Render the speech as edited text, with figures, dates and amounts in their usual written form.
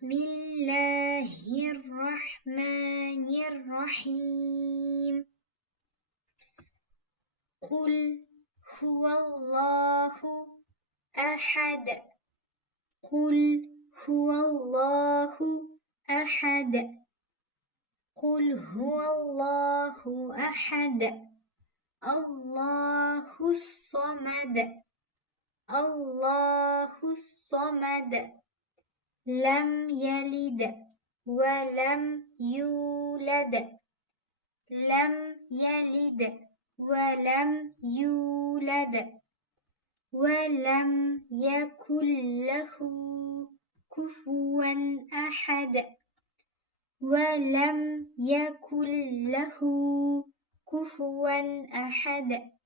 بسم الله الرحمن الرحيم قل هو الله أحد قل هو الله أحد قل هو الله أحد الله الصمد الله الصمد لم يلد ولم يولد لم يلد ولم يولد ولم يكن له كفوا أحد ولم يكن له كفوا أحد